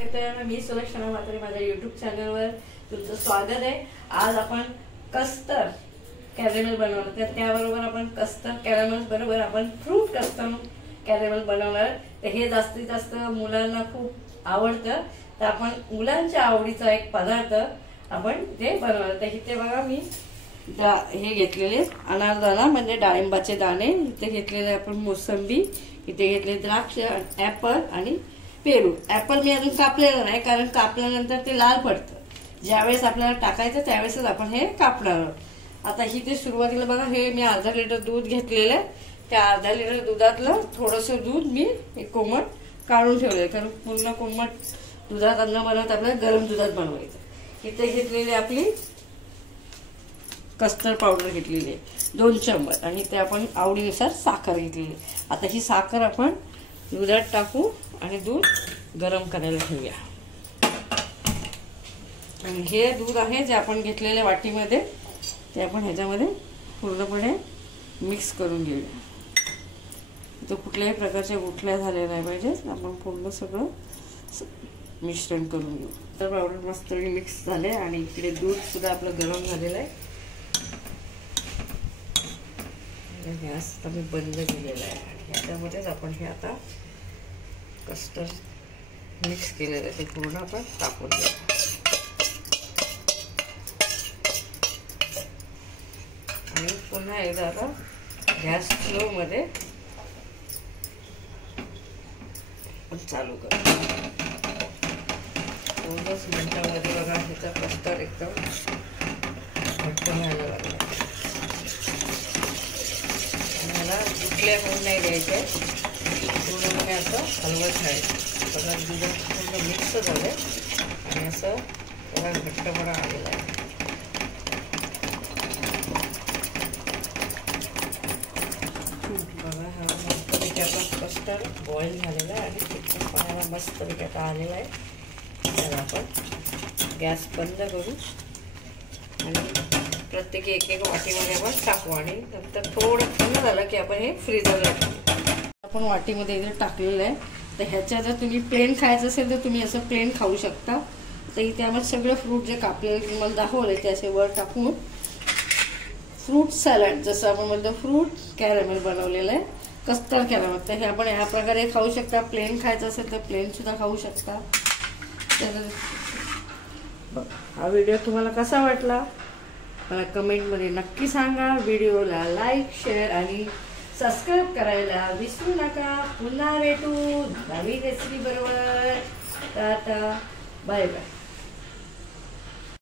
मित्रांनो, मी सुलक्षणा म्हात्रे, माझ्या YouTube चॅनलवर तुमचं स्वागत आहे। आज आपण कस्टर्ड कॅरेमेल बनवणार, तर त्याबरोबर आपण कस्टर्ड कॅरेमेल बरोबर आपण फ्रूट कस्टर्ड कॅरेमेल बनवणार। तर हे जास्तीत जास्त मुलांना खूप आवडतं, तर आपण मुलांच्या आवडीचा एक पदार्थ आपण ते बनवणार। तर इथे बघा मी हे घेतलेले अनारदाना म्हणजे डाळिंबाचे दाणे, इथे घेतलेले आपण मोसंबी, इथे घेतले द्राक्ष, ऍपल आणि पेरू। ऍपल मी अजून कापलेलं नाही, कारण कापल्यानंतर ते लाल पडतं। ज्यावेळेस आपल्याला टाकायचं त्यावेळेसच आपण हे कापणार। आता ही ते सुरुवातीला बघा, हे मी अर्धा लिटर दूध घेतलेलं, त्या अर्धा लिटर दुधातलं थोडंसं दूध मी एक कोमट काढून ठेवलंय, कारण पूर्ण कोमट दुधात अन्न बनवत आपल्याला गरम दुधात बनवायचं। इथे घेतलेली आपली कस्टर्ड पावडर घेतलेली आहे 2 चम्मच, आणि ते आपण आवडीनुसार साखर घेतलेली। आता ही साखर आपण दुधात टाकू आणि दूध गरम करायला ठेवूया। आणि हे दूध आहे जे आपण घेतलेल्या वाटीमध्ये, ते आपण ह्याच्यामध्ये पूर्णपणे मिक्स करून घेऊया। तो कुठल्याही प्रकारच्या गुठल्या झाल्या नाही पाहिजे, आपण पूर्ण सगळं मिश्रण करून घेऊ। तर पावडर मस्त मिक्स झाले आणि इकडे दूध सुद्धा आपलं गरम झालेलं आहे। गॅस आम्ही बंद केलेला आहे आणि याच्यामध्येच आपण हे आता कस्टर्ड मिक्स केलेलं आहे ते पूर्ण आपण टाकून देऊ। आणि पुन्हा एकदा आता गॅस स्लो मध्ये चालू करू। 2 मिनिटांमध्ये बघा ह्याचा कस्टर्ड एकदम घट्ट व्हायला लागला। गुठल्या होऊन नाही द्यायचे, पूर्णपणे असं हलवत राहायचं। बघा दुधात पूर्ण मिक्स झालं आणि असं त्याला घट्टपणा आलेला आहे। बघा हा मस्तपैकी आपला कस्टर्ड बॉईल झालेला आहे आणि चिकटपणाला मस्तपैकी आता आलेला आहे। तर आपण गॅस बंद करू आणि प्रत्येकी एक वाटीमध्ये आपण टाकू आणि नंतर थोडं थंड झालं की आपण हे फ्रीजरला टाकू। आपण वाटीमध्ये इथे टाकलेलं आहे, तर ह्याच्या जर तुम्ही प्लेन खायचं असेल तर तुम्ही असं प्लेन खाऊ शकता। तर इथे आपण सगळे फ्रूट जे कापलेले तुम्हाला दाखवले ते असे वर टाकून फ्रूट सॅलड, जसं आपण म्हणतो फ्रूट कॅरेमेल बनवलेलं आहे, कस्टर्ड कॅरेमेल। तर हे आपण या प्रकारे खाऊ शकता। प्लेन खायचं असेल तर प्लेन सुद्धा खाऊ शकता। तर हा व्हिडिओ तुम्हाला कसा वाटला मला कमेंटमध्ये नक्की सांगा। व्हिडिओला लाईक, शेअर आणि सबस्क्राईब करायला विसरू नका। पुन्हा भेटू नवीन रेसिपी बरोबर। Ta ta, bye bye.